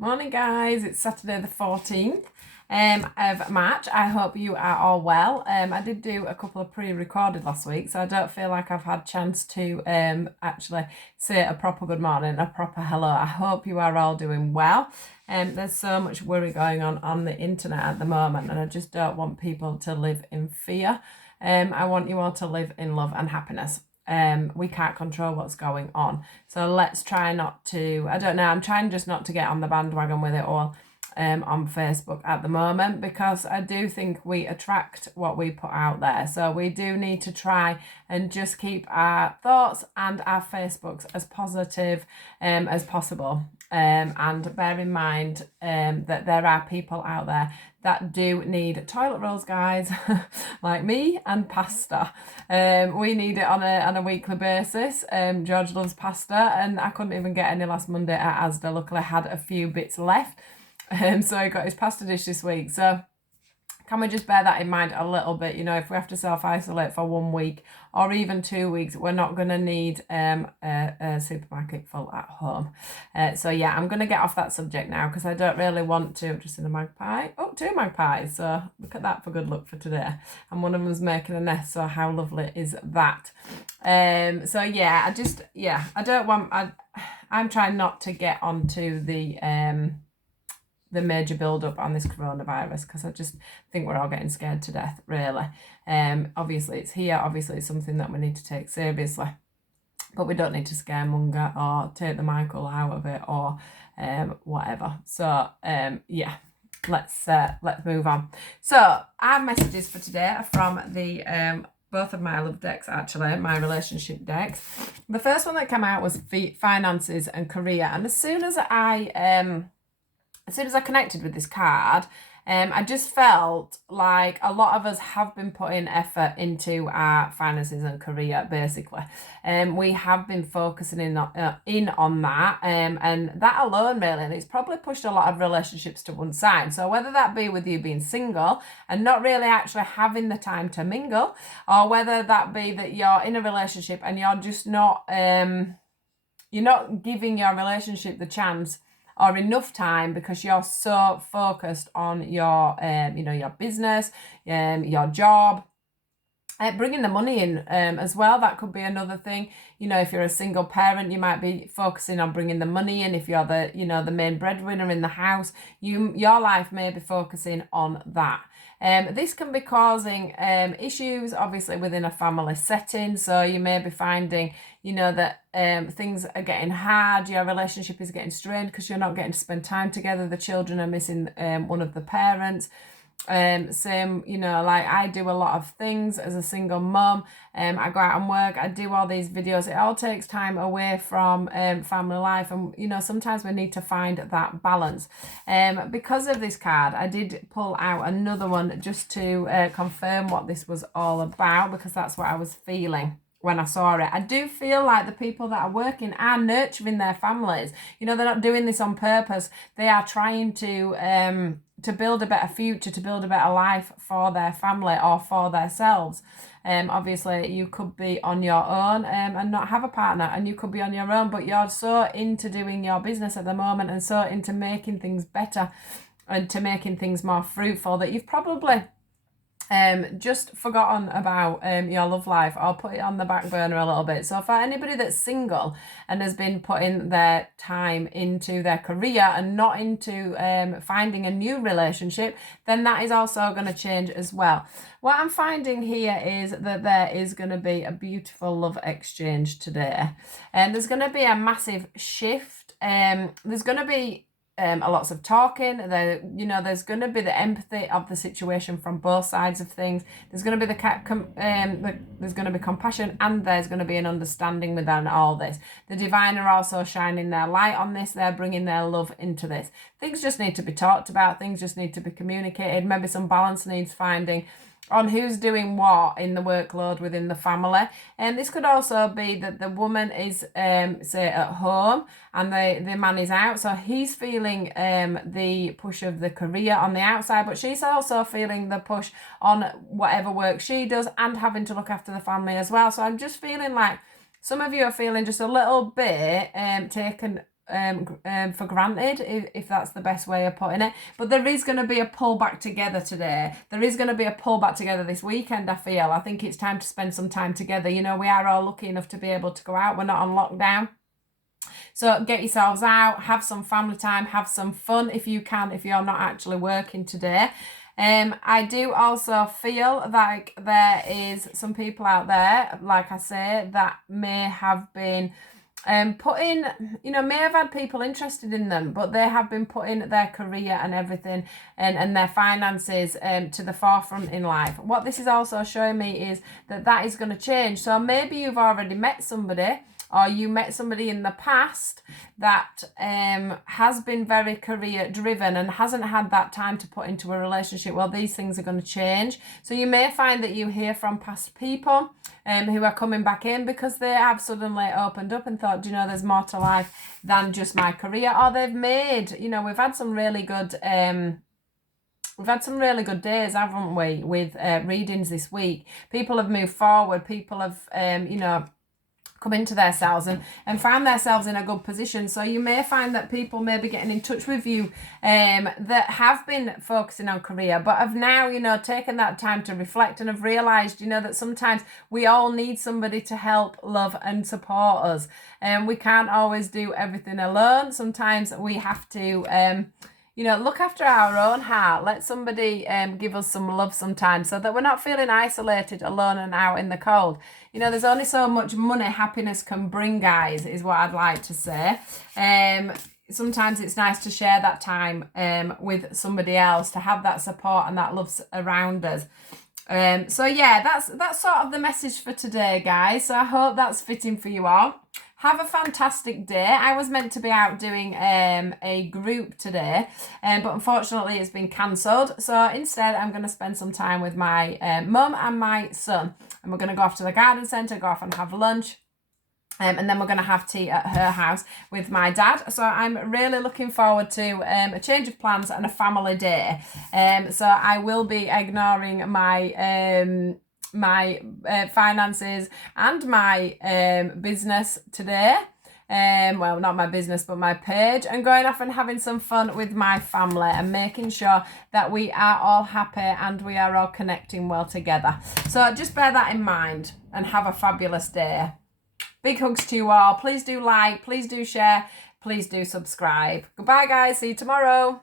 Morning, guys. It's Saturday the 14th of March. I hope you are all well. I did do a couple of pre-recorded last week, so I don't feel like I've had chance to actually say a proper good morning, a proper hello. I hope you are all doing well. There's so much worry going on the internet at the moment, and I just don't want people to live in fear. I want you all to live in love and happiness. We can't control what's going on. So let's try not to, I don't know, I'm trying just not to get on the bandwagon with it all on Facebook at the moment, because I do think we attract what we put out there. So we do need to try and just keep our thoughts and our Facebooks as positive as possible. And bear in mind that there are people out there that do need toilet rolls, guys, like me and pasta. We need it on a weekly basis. George loves pasta, and I couldn't even get any last Monday at Asda. Luckily, I had a few bits left, so I got his pasta dish this week. So can we just bear that in mind a little bit? You know, if we have to self-isolate for 1 week or even 2 weeks, we're not going to need a supermarket full at home. So yeah, I'm going to get off that subject now, because I don't really want to. I've just seen a magpie. Oh, 2 magpies. So look at that for good luck for today. And one of them's making a nest, so how lovely is that? So yeah, I don't want, I'm trying not to get onto the major build-up on this coronavirus, because I just think we're all getting scared to death, really. Obviously it's here, obviously it's something that we need to take seriously, but we don't need to scaremonger or take the Michael out of it or whatever. So yeah, let's move on. So our messages for today are from the both of my love decks, actually, my relationship decks. The first one that came out was finances and career, and as soon as I connected with this card, I just felt like a lot of us have been putting effort into our finances and career, basically. We have been focusing in on that, and that alone, really, and it's probably pushed a lot of relationships to one side. So whether that be with you being single and not really actually having the time to mingle, or whether that be that you're in a relationship and you're just not, you're not giving your relationship the chance or enough time, because you're so focused on your, your business, your job, bringing the money in as well. That could be another thing. You know, if you're a single parent, you might be focusing on bringing the money in. If you're the main breadwinner in the house, your life may be focusing on that. This can be causing issues, obviously, within a family setting. So you may be finding, that things are getting hard. Your relationship is getting strained because you're not getting to spend time together. The children are missing one of the parents. Same, like I do a lot of things as a single mum. I go out and work, I do all these videos. It all takes time away from family life, and sometimes we need to find that balance. Because of this card, I did pull out another one just to confirm what this was all about, because that's what I was feeling when I saw it. I do feel like the people that are working are nurturing their families. They're not doing this on purpose. They are trying to build a better future, to build a better life for their family or for themselves. Obviously, you could be on your own and not have a partner, and you could be on your own, but you're so into doing your business at the moment and so into making things better and to making things more fruitful that you've probably just forgotten about your love life, or put it on the back burner a little bit. So for anybody that's single and has been putting their time into their career and not into finding a new relationship, then that is also going to change as well. What I'm finding here is that there is going to be a beautiful love exchange today, and there's going to be a massive shift. There's going to be lots of talking. There's going to be the empathy of the situation from both sides of things. There's going to be there's going to be compassion, and there's going to be an understanding within all this. The divine are also shining their light on this. They're bringing their love into this. Things just need to be talked about. Things just need to be communicated. Maybe some balance needs finding on who's doing what in the workload within the family. And this could also be that the woman is say at home and the man is out, so he's feeling the push of the career on the outside, but she's also feeling the push on whatever work she does and having to look after the family as well. So I'm just feeling like some of you are feeling just a little bit taken for granted, if that's the best way of putting it. But there is going to be a pull back together today. There is going to be a pull back together this weekend, I feel. I think it's time to spend some time together. You know, we are all lucky enough to be able to go out. We're not on lockdown. So get yourselves out, have some family time, have some fun if you can, if you're not actually working today. I do also feel like there is some people out there, like I say, that may have been putting, you know, may have had people interested in them, but they have been putting their career and everything and their finances to the forefront in life. What this is also showing me is that is going to change. So maybe you've already met somebody, or you met somebody in the past that has been very career driven and hasn't had that time to put into a relationship. Well, these things are going to change. So you may find that you hear from past people who are coming back in because they have suddenly opened up and thought, you know, there's more to life than just my career. Or they've made, you know, we've had some really good days, haven't we, with readings this week. People have moved forward. People have, you know, come into themselves and find themselves in a good position. So you may find that people may be getting in touch with you that have been focusing on career, but have now, you know, taken that time to reflect and have realised, you know, that sometimes we all need somebody to help, love and support us. And we can't always do everything alone. Sometimes we have to you know, look after our own heart. Let somebody give us some love sometimes so that we're not feeling isolated, alone and out in the cold. You know, there's only so much money happiness can bring, guys, is what I'd like to say. Sometimes it's nice to share that time with somebody else, to have that support and that love around us. So yeah, that's sort of the message for today, guys. So I hope that's fitting for you all. Have a fantastic day. I was meant to be out doing a group today, but unfortunately it's been cancelled. So instead I'm going to spend some time with my mum and my son. And we're going to go off to the garden centre, go off and have lunch. And then we're going to have tea at her house with my dad. So I'm really looking forward to a change of plans and a family day. So I will be ignoring my finances and my business today. Well, not my business, but my page, and going off and having some fun with my family and making sure that we are all happy and we are all connecting well together. So just bear that in mind and have a fabulous day. Big hugs to you all. Please do like, please do share, please do subscribe. Goodbye, guys. See you tomorrow.